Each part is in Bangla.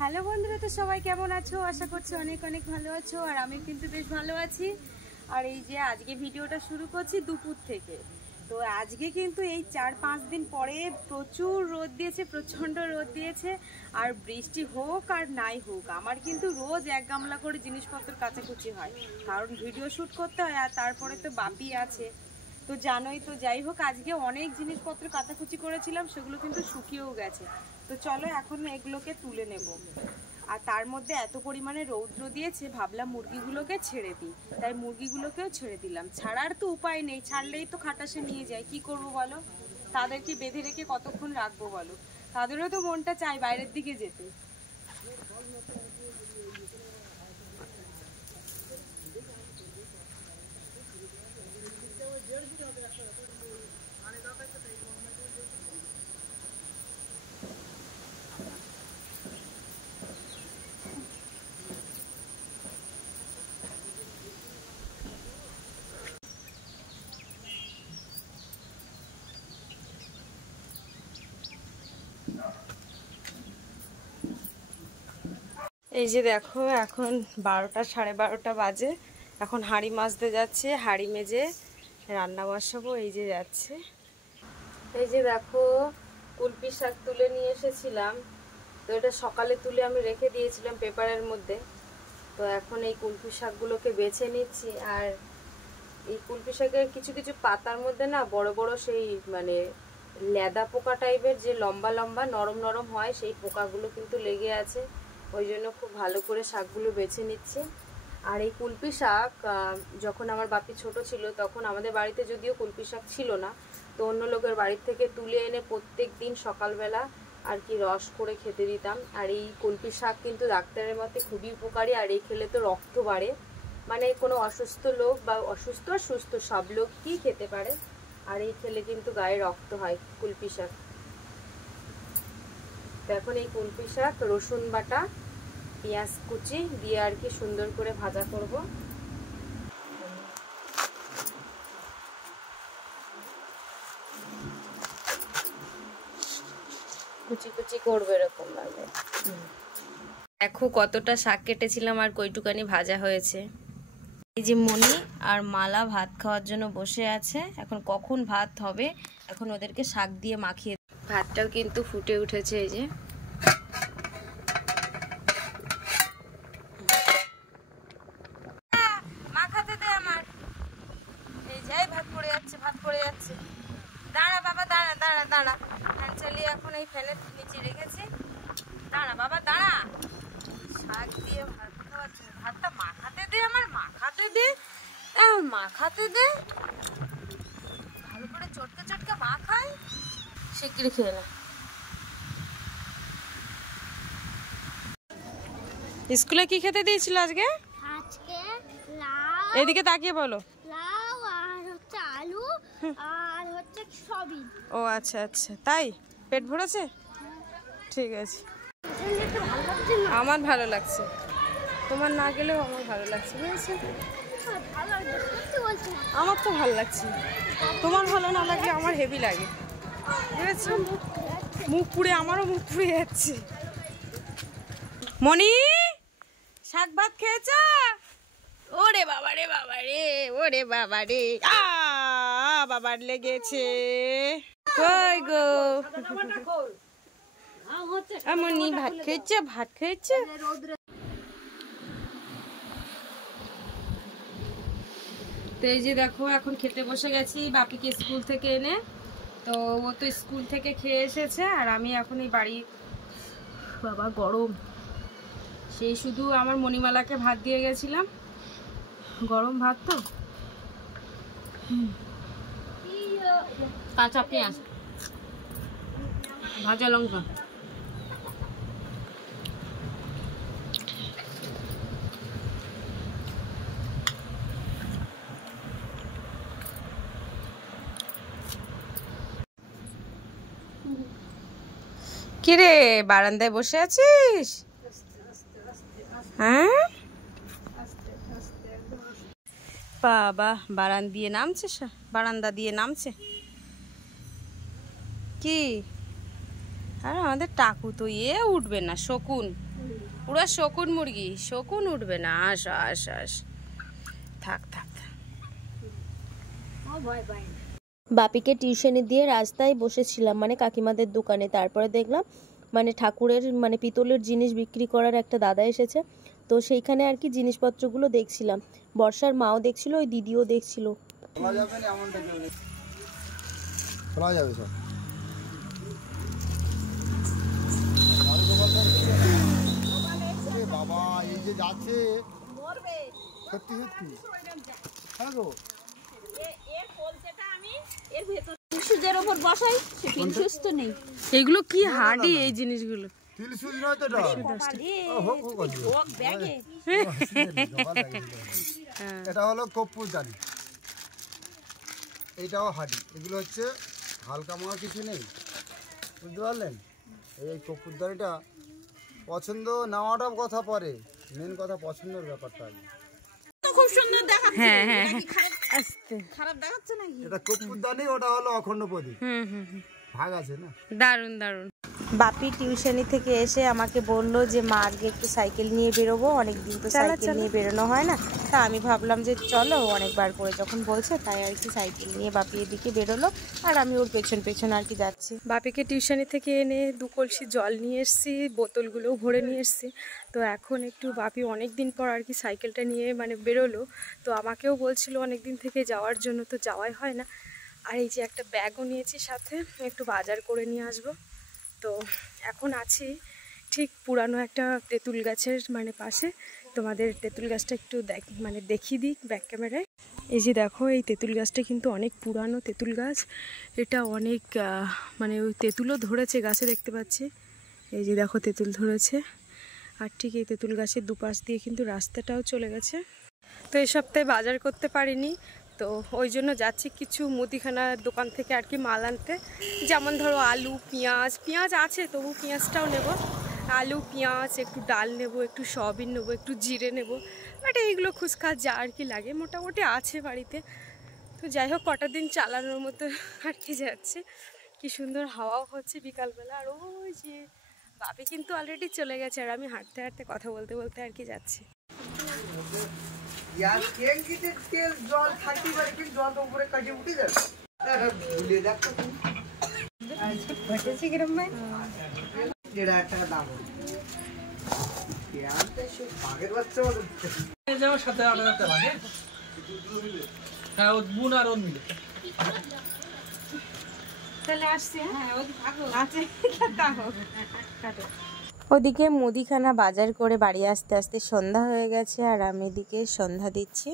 হ্যালো বন্ধুরা, তো সবাই কেমন আছো? আশা করছি অনেক অনেক ভালো আছো। আর আমি কিন্তু বেশ ভালো আছি। আর এই যে আজকে ভিডিওটা শুরু করছি দুপুর থেকে। তো আজকে কিন্তু এই 4-5 দিন পরে প্রচুর রোদ দিয়েছে, প্রচণ্ড রোদ দিয়েছে। আর বৃষ্টি হোক আর নাই হোক, আমার কিন্তু রোজ 1 গামলা করে জিনিসপত্র কাচাকুচি হয়, কারণ ভিডিও শ্যুট করতে হয়। আর তারপরে তো বাপি আছে, তো জানোই তো। যাই হোক, আজকে অনেক জিনিসপত্র কাচাকুচি করেছিলাম, সেগুলো কিন্তু শুকিয়েও গেছে। তো চলো এখন এগুলোকে তুলে নেব। আর তার মধ্যে এত পরিমাণে রৌদ্র দিয়েছে, ভাবলাম মুরগিগুলোকে ছেড়ে দিই, তাই মুরগিগুলোকেও ছেড়ে দিলাম। ছাড়ার তো উপায় নেই, ছাড়লেই তো খাটাসে নিয়ে যায়, কি করব বলো? তাদেরকে বেঁধে রেখে কতক্ষণ রাখবো বলো? তাদেরও তো মনটা চায় বাইরের দিকে যেতে। এই যে দেখো, এখন 12টা 12:30 বাজে। এখন হাঁড়ি মাজতে যাচ্ছে, হাঁড়ি মেজে রান্না বসাবো। এই যে যাচ্ছে। এই যে দেখো, কুলপি শাক তুলে নিয়ে এসেছিলাম। তো এটা সকালে তুলে আমি রেখে দিয়েছিলাম পেপারের মধ্যে। তো এখন এই কুলপি শাকগুলোকে বেছে নিচ্ছি। আর এই কুলপি শাকের কিছু কিছু পাতার মধ্যে না বড় বড় সেই মানে লেদা পোকা টাইপের, যে লম্বা লম্বা নরম নরম হয়, সেই পোকাগুলো কিন্তু লেগে আছে। ওই জন্য খুব ভালো করে শাকগুলো বেছে নিচ্ছি। আর এই কুলপি শাক যখন আমার বাপি ছোট ছিল, তখন আমাদের বাড়িতে যদিও কুলপি শাক ছিল না, তো অন্য লোকের বাড়ি থেকে তুলে এনে প্রত্যেক দিন সকালবেলা আর কি রস করে খেতে দিতাম। আর এই কুলপি শাক কিন্তু ডাক্তারের মতে খুবই উপকারী। আর এই খেলে তো রক্ত বাড়ে, মানে কোনো অসুস্থ লোক বা অসুস্থ আর সুস্থ সব লোকই খেতে পারে। আর এই খেলে কিন্তু গায়ে রক্ত হয় কুলপি শাক। তো এখন এই কুলপি শাক রসুন বাটা, পেঁয়াজ কুচি দিয়ে আর কি সুন্দর করে ভাজা করব। কুচি কুচি করবো এরকম ভাবে। দেখো কতটা শাক কেটেছিলাম আর কইটুকানি ভাজা হয়েছে। এই যে মনি আর মালা ভাত খাওয়ার জন্য বসে আছে। এখন কখন ভাত হবে, এখন ওদেরকে শাক দিয়ে মাখিয়ে। ভাতটাও কিন্তু ফুটে উঠেছে। এই যে মাখাতে দে আমার। এই যে ভাত পড়ে যাচ্ছে, ভাত পড়ে যাচ্ছে। দাঁড়া বাবা, দাঁড়া দাঁড়া দাঁড়া। ফ্যান চালিয়ে এখন এই ফ্যানের নিচে রেখেছি। দাঁড়া বাবা দাঁড়া। শাক দিয়ে ভাত খাওয়াচ্ছে, ভাতটা মাখাতে দে আমার, মাখাতে দে, মাখাতে দে। ভালো করে চটকে চটকে মাখাই, শিগগিরি খেয়ে না। স্কুলে কি খেতে দিয়েছিল আজকে? আজকে লাউ, এদিকে তাকিয়ে বলো। লাউ আর হচ্ছে আলু আর হচ্ছে সয়াবিন। ও আচ্ছা আচ্ছা, তাই পেট ভরেছে? ঠিক আছে। আমার ভালো লাগছে, তোমার না গেলেও আমার ভালো লাগছে, বুঝেছো? আমার তো ভালো লাগছে, তোমার ভালো না লাগলে আমার হেভি লাগে, বুঝেছো? মুখ পুড়ে, আমারও মুখ পুড়ে যাচ্ছে। মনি, শাক ভাত খেয়েছ? ওরে বাবা রে বাবা রে, ওরে বাবা রে, বাবার লেগেছে। কই গো মনি, ভাত খেয়েছে? ভাত খেয়েছে? তো এই যে দেখো, এখন খেতে বসে গেছি বাপিকে স্কুল থেকে এনে। তো ও তো স্কুল থেকে খেয়ে এসেছে, আর আমি এখন এই বাড়ি। বাবা গরম, সেই শুধু আমার মণিমালাকে ভাত দিয়ে গেছিলাম, গরম ভাত তো। কাঁচা পেঁয়াজ, ভাজা লঙ্কা। কিরে বারান্দায় বসে আছিস? হ্যাঁ বাবা, বারান্দা দিয়ে নামছে কি? আর আমাদের টাকু তো উঠবে না, শকুন। পুরো শকুন মুরগি, শকুন উঠবে না। আস আস আস, থাক থাক। বাপিকে টিউশনি দিয়ে রাস্তায় বসেছিলাম, মানে কাকিমাদের দোকানে। তারপরে দেখলাম মানে ঠাকুরের মানে পিতলের জিনিস বিক্রি করার একটা দাদা এসেছে, তো সেইখানে আর কি জিনিসপত্রগুলো দেখছিলাম। বর্ষার মাও দেখছিল, ওই দিদিও দেখছিল। বাবা এই যে যাচ্ছে সত্যি সত্যি হ্যাঁ গো এগুলো কি হাডি এই জিনিসগুলো? তিল সুজ নয় তো এটা হলো কপ্পুরদানি, এইটাও হাডি। এগুলো হচ্ছে হালকা মাওয়া কিছু নেই, বুঝতে পারলেন? এই কপ্পুরদানিটা পছন্দ নেওয়াটা কথা পরে, মেন কথা পছন্দের ব্যাপারটা আগে। খুব সুন্দর দেখাচ্ছে। হ্যাঁ হ্যাঁ আস্তে, খারাপ দেখাচ্ছে নাকি? এটা কপ্পুরদানি, ওটা হলো অখণ্ড প্রদীপ। ভাগ আছে না? দারুন দারুন। বাপি টিউশনি থেকে এসে আমাকে বললো যে মা আজকে একটু সাইকেল নিয়ে বেরোবো, অনেকদিন তো সাইকেল নিয়ে বেরোনো হয় না। তা আমি ভাবলাম যে চলো, অনেকবার করে যখন বলছে তাই আর কি সাইকেল নিয়ে বাপি এদিকে বেরোলো, আর আমি ওর পেছন পেছন আর কি যাচ্ছি। বাপিকে টিউশনি থেকে এনে 2 কলসি জল নিয়ে এসেছি, বোতলগুলোও ভরে নিয়ে এসেছি। তো এখন একটু বাপি অনেক দিন পর আর কি সাইকেলটা নিয়ে মানে বেরোলো, তো আমাকেও বলছিল অনেক দিন থেকে যাওয়ার জন্য, তো যাওয়াই হয় না। আর এই যে একটা ব্যাগও নিয়েছি সাথে, একটু বাজার করে নিয়ে আসবো। তো এখন আছি ঠিক পুরানো একটা তেঁতুল গাছের মানে পাশে। তোমাদের তেঁতুল গাছটা একটু মানে দেখিয়ে দিই ব্যাক ক্যামেরায়। এই যে দেখো, এই তেঁতুল গাছটা কিন্তু অনেক পুরানো তেঁতুল গাছ। এটা অনেক মানে ওই তেঁতুলও ধরেছে গাছে, দেখতে পাচ্ছি। এই যে দেখো তেঁতুল ধরেছে, আর ঠিক এই তেঁতুল গাছের দুপাশ দিয়ে কিন্তু রাস্তাটাও চলে গেছে। তো এই সপ্তাহে বাজার করতে পারিনি, তো ওই জন্য যাচ্ছি কিছু মুদিখানার দোকান থেকে আর কি মাল আনতে। যেমন ধরো আলু, পেঁয়াজ, পেঁয়াজ আছে তবু পেঁয়াজটাও নেব, আলু, পেঁয়াজ, একটু ডাল নেব, একটু সয়াবিন নেবো, একটু জিরে নেব, বাট এইগুলো খুচখাচ যা আর কি লাগে মোটামুটি আছে বাড়িতে। তো যাই হোক, কটা দিন চালানোর মতো আর কি যাচ্ছে। কি সুন্দর হাওয়াও হচ্ছে বিকালবেলা। আর ওই যে বাপি কিন্তু অলরেডি চলে গেছে, আর আমি হাঁটতে হাঁটতে কথা বলতে বলতে আর কি যাচ্ছি। তেল জল থাকতে পারে, কিন্তু জলটা উপরে কাটিয়ে উঠে যাবে। ভুলে যাচ্ছে কিরম ভাই, 1,500 টাকা দাম। বাঘের বাচ্চা যাওয়ার সাথে 8,000 টাকা লাগে। হ্যাঁ, ও বুন আর ওর মিলে তাহলে আসছি। হ্যাঁ আছে। ওদিকে মুদিখানা বাজার করে বাড়ি আস্তে আস্তে সন্ধ্যা হয়ে গেছে, আর আমি এদিকে সন্ধ্যা দিচ্ছি।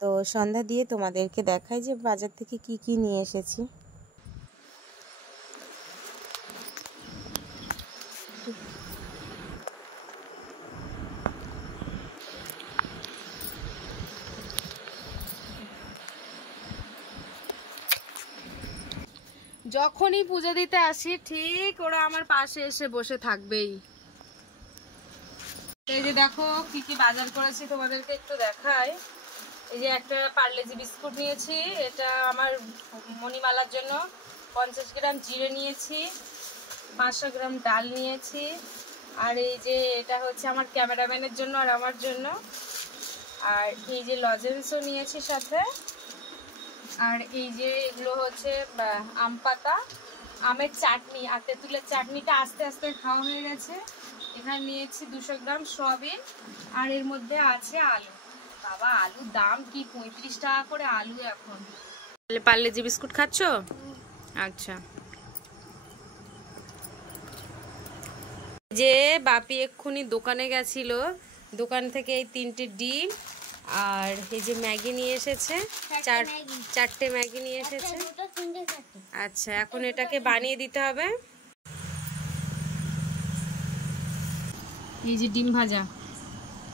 তো সন্ধ্যা দিয়ে তোমাদেরকে দেখাই যে বাজার থেকে কি কি নিয়ে এসেছি। যখনই পুজো দিতে আসি ঠিক ওরা আমার পাশে এসে বসে থাকবেই। এই যে দেখো কি কি বাজার করেছি, তোমাদেরকে একটু দেখাই। এই যে একটা পার্লেজি বিস্কুট নিয়েছি, এটা আমার মণিমালার জন্য। 50 গ্রাম জিরে নিয়েছি, 500 গ্রাম ডাল নিয়েছি। আর এই যে এটা হচ্ছে আমার ক্যামেরাম্যানের জন্য আর আমার জন্য। আর এই যে লজেন্সও নিয়েছি সাথে। আর এই যে এগুলো হচ্ছে আম পাতা, আমের চাটনি, আর তেঁতুলের চাটনিটা আস্তে আস্তে খাওয়া হয়ে গেছে। এখানে নিয়েছি 200 গ্রাম সয়াবিন, আর এর মধ্যে আছে আলু। বাবা, আলুর দাম কি 35 টাকা করে আলু এখন। পার্লেজি বিস্কুট খাচ্ছ? আচ্ছা। যে বাপি এক্ষুনি দোকানে গেছিল, দোকান থেকে এই 3টে ডিম আর এই যে ম্যাগি নিয়ে এসেছে, 4টে ম্যাগি নিয়ে এসেছে। আচ্ছা, এখন এটাকে বানিয়ে দিতে হবে। এই যে ডিম ভাজা,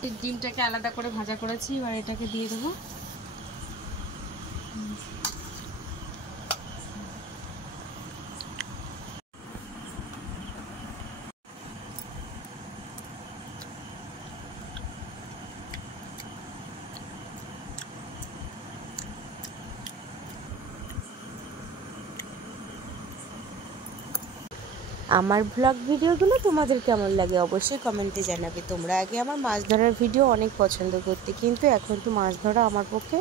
এই ডিমটাকে আলাদা করে ভাজা করেছি, এবার এটাকে দিয়ে দেবো। আমার ব্লগ ভিডিওগুলো তোমাদের কেমন লাগে অবশ্যই কমেন্টে জানাবে। তোমরা আগে আমার মাছ ধরার ভিডিও অনেক পছন্দ করতে, কিন্তু এখন তো মাছ ধরা আমার পক্ষে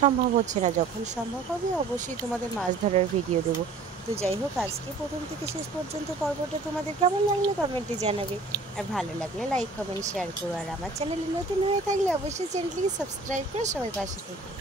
সম্ভব হচ্ছে না। যখন সম্ভব হবে অবশ্যই তোমাদের মাছ ধরার ভিডিও দেবো। তো যাই হোক, আজকে প্রথম থেকে শেষ পর্যন্ত পর্বটা তোমাদের কেমন লাগলো কমেন্টে জানাবে। আর ভালো লাগলে লাইক কমেন্ট শেয়ার করো। আর আমার চ্যানেলে নতুন হয়ে থাকলে অবশ্যই চ্যানেলটিকে সাবস্ক্রাইব করে সবাই পাশে থেকো।